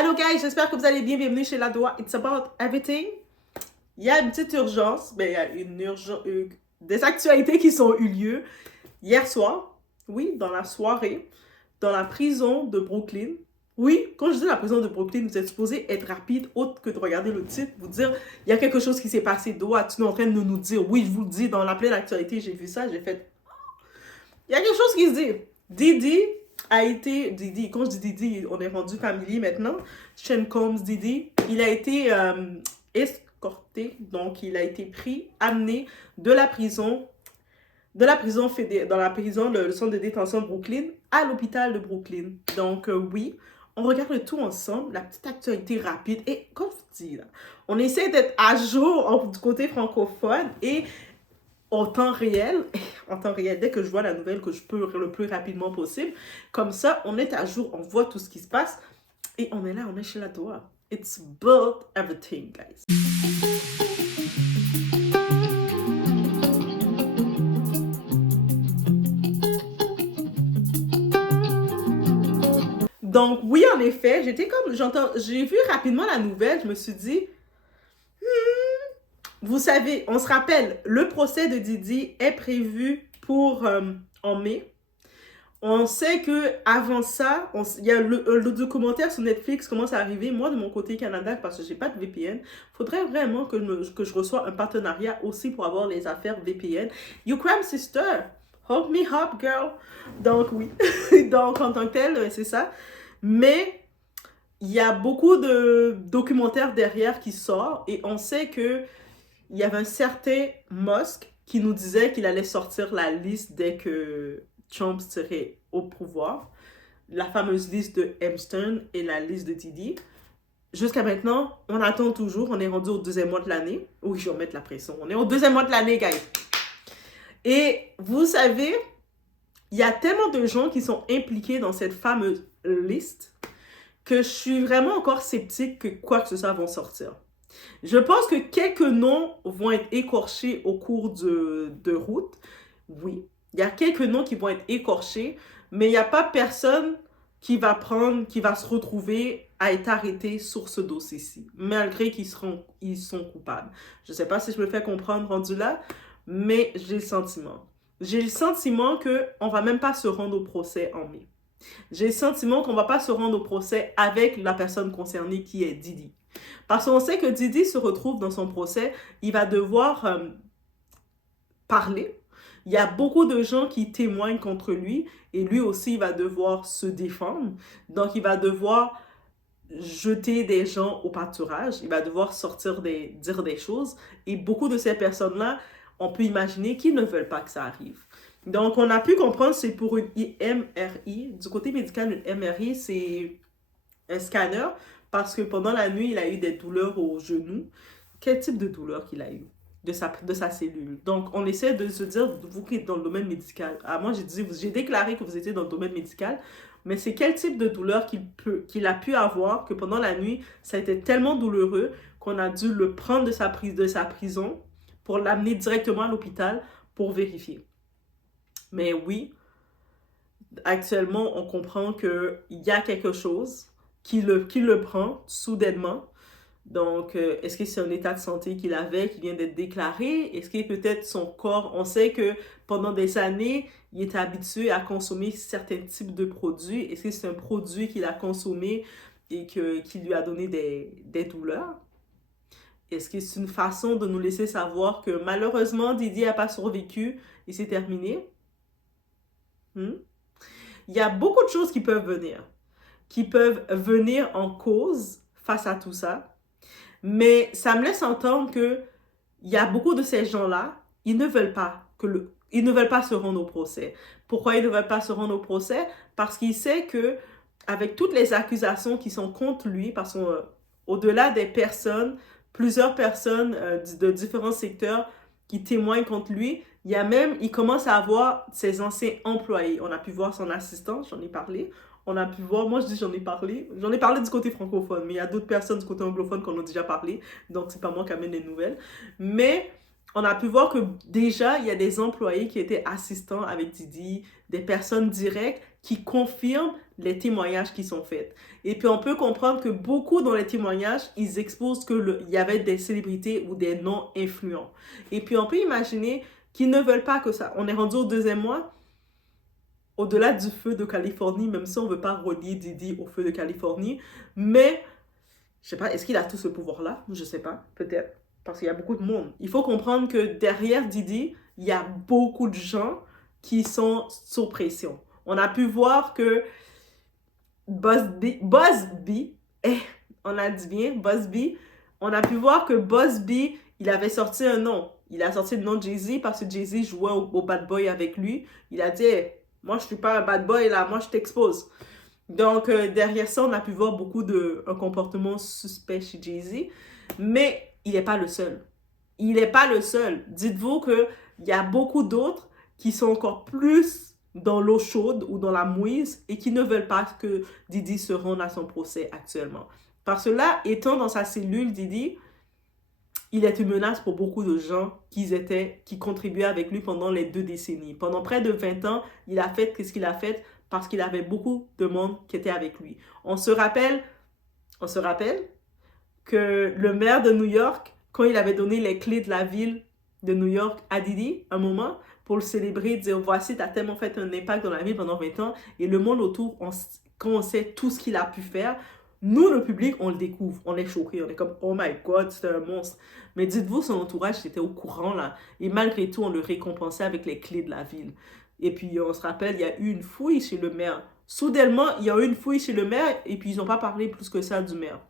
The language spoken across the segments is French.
Allô guys, j'espère que vous allez bien. Bienvenue chez La Doua. It's about everything. Il y a une petite urgence. Il y a des actualités qui ont eu lieu hier soir. Oui, dans la soirée, dans la prison de Brooklyn. Oui, quand je dis la prison de Brooklyn, vous êtes supposé être rapide, autre que de regarder le titre, vous dire, il y a quelque chose qui s'est passé. Doua, tu es en train de nous dire, oui, je vous le dis, dans la pleine actualité, j'ai vu ça, j'ai fait, il y a quelque chose qui se dit. Didi, quand je dis Didi, on est rendu familier maintenant. Sean Combs, Didi, il a été escorté, donc il a été pris, amené de la prison, dans la prison, le centre de détention de Brooklyn, à l'hôpital de Brooklyn. Donc oui, on regarde le tout ensemble, la petite actualité rapide. Et comme je dis, là, on essaie d'être à jour du côté francophone et en temps réel, dès que je vois la nouvelle, que je peux le plus rapidement possible. Comme ça, on est à jour, on voit tout ce qui se passe. Et on est là, on est chez La Doua. It's about everything, guys. Donc, oui, en effet, j'ai vu rapidement la nouvelle, je me suis dit, vous savez, on se rappelle, le procès de Didi est prévu pour en mai. On sait que avant ça, il y a le documentaire sur Netflix commence à arriver. Moi, de mon côté Canada, parce que j'ai pas de VPN, faudrait vraiment que je reçoive un partenariat aussi pour avoir les affaires VPN. Ukraine Sister, hook me up, girl. Donc, oui. Donc, en tant que tel, c'est ça. Mais il y a beaucoup de documentaires derrière qui sortent et on sait que il y avait un certain Musk qui nous disait qu'il allait sortir la liste dès que Trump serait au pouvoir. La fameuse liste de Epstein et la liste de Didi. Jusqu'à maintenant, on attend toujours. On est rendu au deuxième mois de l'année. Oui, je vais mettre la pression. On est au deuxième mois de l'année, guys. Et vous savez, il y a tellement de gens qui sont impliqués dans cette fameuse liste que je suis vraiment encore sceptique que quoi que ce soit va sortir. Je pense que quelques noms vont être écorchés au cours de route. Oui, il y a quelques noms qui vont être écorchés, mais il n'y a pas personne qui va se retrouver à être arrêté sur ce dossier-ci, malgré ils sont coupables. Je ne sais pas si je me fais comprendre rendu là, mais j'ai le sentiment. J'ai le sentiment qu'on ne va même pas se rendre au procès en mai. J'ai le sentiment qu'on ne va pas se rendre au procès avec la personne concernée qui est Didi. Parce qu'on sait que Didi se retrouve dans son procès, il va devoir parler. Il y a beaucoup de gens qui témoignent contre lui et lui aussi, il va devoir se défendre. Donc, il va devoir jeter des gens au pâturage. Il va devoir dire des choses. Et beaucoup de ces personnes-là, on peut imaginer qu'ils ne veulent pas que ça arrive. Donc, on a pu comprendre, c'est pour une MRI. Du côté médical, une MRI, c'est un scanner parce que pendant la nuit, il a eu des douleurs au genou. Quel type de douleur qu'il a eu de sa cellule? Donc, on essaie de se dire, vous qui êtes dans le domaine médical. Ah, moi, j'ai déclaré que vous étiez dans le domaine médical, mais c'est quel type de douleur qu'il a pu avoir que pendant la nuit, ça a été tellement douloureux qu'on a dû le prendre de sa prison pour l'amener directement à l'hôpital pour vérifier. Mais oui, actuellement, on comprend qu'il y a quelque chose qui le prend soudainement. Donc, est-ce que c'est un état de santé qu'il avait, qui vient d'être déclaré? Est-ce que peut-être son corps, on sait que pendant des années, il était habitué à consommer certains types de produits. Est-ce que c'est un produit qu'il a consommé et qui lui a donné des douleurs? Est-ce que c'est une façon de nous laisser savoir que malheureusement, Didi n'a pas survécu et c'est terminé? Il y a beaucoup de choses qui peuvent venir en cause face à tout ça. Mais ça me laisse entendre que il y a beaucoup de ces gens-là, ils ne veulent pas se rendre au procès. Pourquoi ils ne veulent pas se rendre au procès? Parce qu'ils savent que avec toutes les accusations qui sont contre lui, parce qu'au-delà des personnes, plusieurs personnes de différents secteurs qui témoignent contre lui, il commence à avoir ses anciens employés. On a pu voir son assistant, j'en ai parlé. On a pu voir, moi je dis j'en ai parlé du côté francophone, mais il y a d'autres personnes du côté anglophone qu'on a déjà parlé, donc c'est pas moi qui amène les nouvelles. Mais on a pu voir que déjà, il y a des employés qui étaient assistants avec Didi, des personnes directes qui confirment les témoignages qui sont faits. Et puis, on peut comprendre que beaucoup dans les témoignages, ils exposent qu'il y avait des célébrités ou des noms influents. Et puis, on peut imaginer qu'ils ne veulent pas que ça... On est rendu au 2e mois, au-delà du feu de Californie, même si on ne veut pas relier Diddy au feu de Californie, mais, je sais pas, est-ce qu'il a tout ce pouvoir-là? Je sais pas, peut-être, parce qu'il y a beaucoup de monde. Il faut comprendre que derrière Diddy, il y a beaucoup de gens qui sont sous pression. On a pu voir que Busby, on a dit bien, Busby, on a pu voir que Busby, il avait sorti un nom. Il a sorti le nom de Jay-Z parce que Jay-Z jouait au bad boy avec lui. Il a dit, hey, moi je suis pas un bad boy là, moi je t'expose. Donc derrière ça, on a pu voir beaucoup un comportement suspect chez Jay-Z. Mais il n'est pas le seul. Il n'est pas le seul. Dites-vous qu'il y a beaucoup d'autres qui sont encore plus dans l'eau chaude ou dans la mouise et qui ne veulent pas que Diddy se rende à son procès actuellement. Parce que là, étant dans sa cellule, Diddy, il est une menace pour beaucoup de gens qui contribuaient avec lui pendant les 2 décennies. Pendant près de 20 ans, il a fait ce qu'il a fait parce qu'il avait beaucoup de monde qui était avec lui. On se rappelle que le maire de New York, quand il avait donné les clés de la ville de New York à Diddy, un moment, pour le célébrer, dire voici, tu as tellement fait un impact dans la ville pendant 20 ans, et le monde autour, quand on sait tout ce qu'il a pu faire, nous, le public, on le découvre, on est choqués, on est comme oh my god, c'est un monstre. Mais dites-vous, son entourage était au courant là, et malgré tout, on le récompensait avec les clés de la ville. Et puis, on se rappelle, il y a eu une fouille chez le maire. Soudainement, il y a eu une fouille chez le maire, et puis ils n'ont pas parlé plus que ça du maire.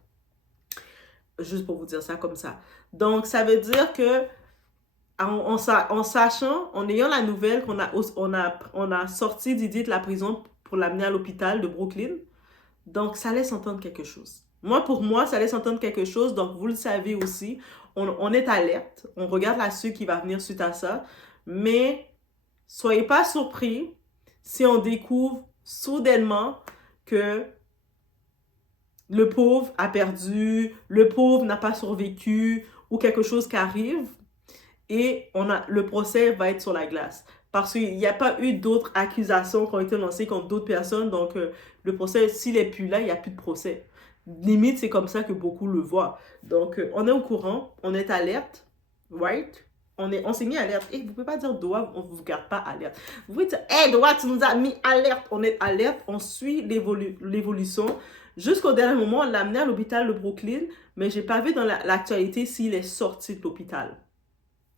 Juste pour vous dire ça comme ça. Donc, ça veut dire que en sachant, en ayant la nouvelle qu'on a sorti Diddy de la prison pour l'amener à l'hôpital de Brooklyn, donc ça laisse entendre quelque chose. Pour moi, ça laisse entendre quelque chose, donc vous le savez aussi, on est alerte, on regarde la suite qui va venir suite à ça, mais soyez pas surpris si on découvre soudainement que le pauvre a perdu, le pauvre n'a pas survécu, ou quelque chose qui arrive, et le procès va être sur la glace. Parce qu'il n'y a pas eu d'autres accusations qui ont été lancées contre d'autres personnes, donc le procès, s'il n'est plus là, il n'y a plus de procès. Limite, c'est comme ça que beaucoup le voient. Donc, on est au courant, on est alerte, right? On s'est mis alerte. Et vous ne pouvez pas dire Doha, on ne vous garde pas alerte. Vous pouvez dire, hey Doha, tu nous as mis alerte. On est alerte, on suit l'évolution. Jusqu'au dernier moment, on l'a amené à l'hôpital de Brooklyn, mais je n'ai pas vu dans l'actualité s'il est sorti de l'hôpital.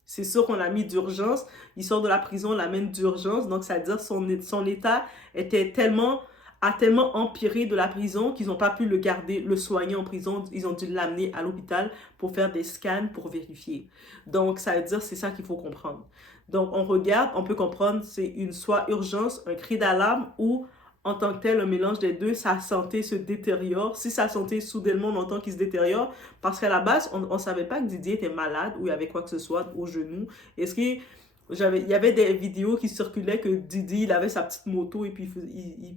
C'est sûr qu'on l'a mis d'urgence. Il sort de la prison, on l'amène d'urgence. Donc, ça veut dire que son état a tellement empiré de la prison qu'ils n'ont pas pu le garder, le soigner en prison. Ils ont dû l'amener à l'hôpital pour faire des scans pour vérifier. Donc, ça veut dire que c'est ça qu'il faut comprendre. Donc, on regarde, on peut comprendre, c'est soit urgence, un cri d'alarme ou en tant que tel, un mélange des deux, sa santé se détériore. Si sa santé, soudainement, on entend qu'il se détériore, parce qu'à la base, on ne savait pas que Didier était malade ou il y avait quoi que ce soit au genou. Est-ce qu'il il y avait des vidéos qui circulaient que Diddy, il avait sa petite moto et puis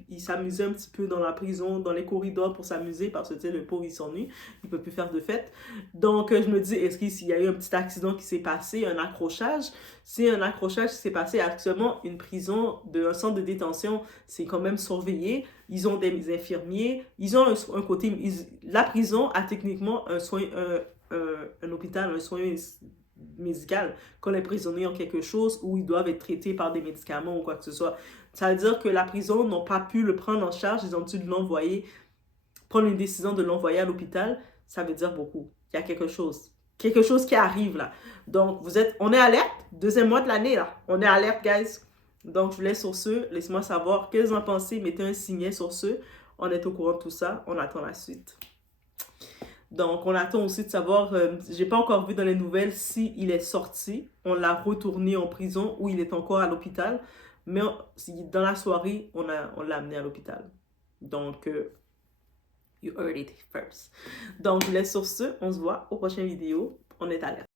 il s'amusait un petit peu dans la prison, dans les corridors pour s'amuser parce que, tu sais, le pauvre, il s'ennuie, il peut plus faire de fête. Donc, je me dis, est-ce qu'il y a eu un petit accident qui s'est passé, un accrochage? Si un accrochage s'est passé actuellement, une prison, un centre de détention, c'est quand même surveillé. Ils ont des infirmiers, ils ont un côté... la prison a techniquement un soin, un hôpital, un soin médical quand les prisonniers ont quelque chose où ils doivent être traités par des médicaments ou quoi que ce soit. Ça veut dire que la prison n'a pas pu le prendre en charge, ils ont dû prendre une décision de l'envoyer à l'hôpital. Ça veut dire beaucoup. Il y a quelque chose qui arrive là. Donc, on est alerte, 2e mois de l'année là. On est alerte, guys. Donc, je vous laisse sur ce. Laissez-moi savoir qu'est-ce que vous en pensez. Mettez un signet sur ce. On est au courant de tout ça. On attend la suite. Donc, on attend aussi de savoir, j'ai pas encore vu dans les nouvelles s'il est sorti, on l'a retourné en prison ou il est encore à l'hôpital. Mais dans la soirée, on l'a amené à l'hôpital. Donc, you heard it first. Donc, je vous laisse sur ce. On se voit aux prochaines vidéos. On est alerte.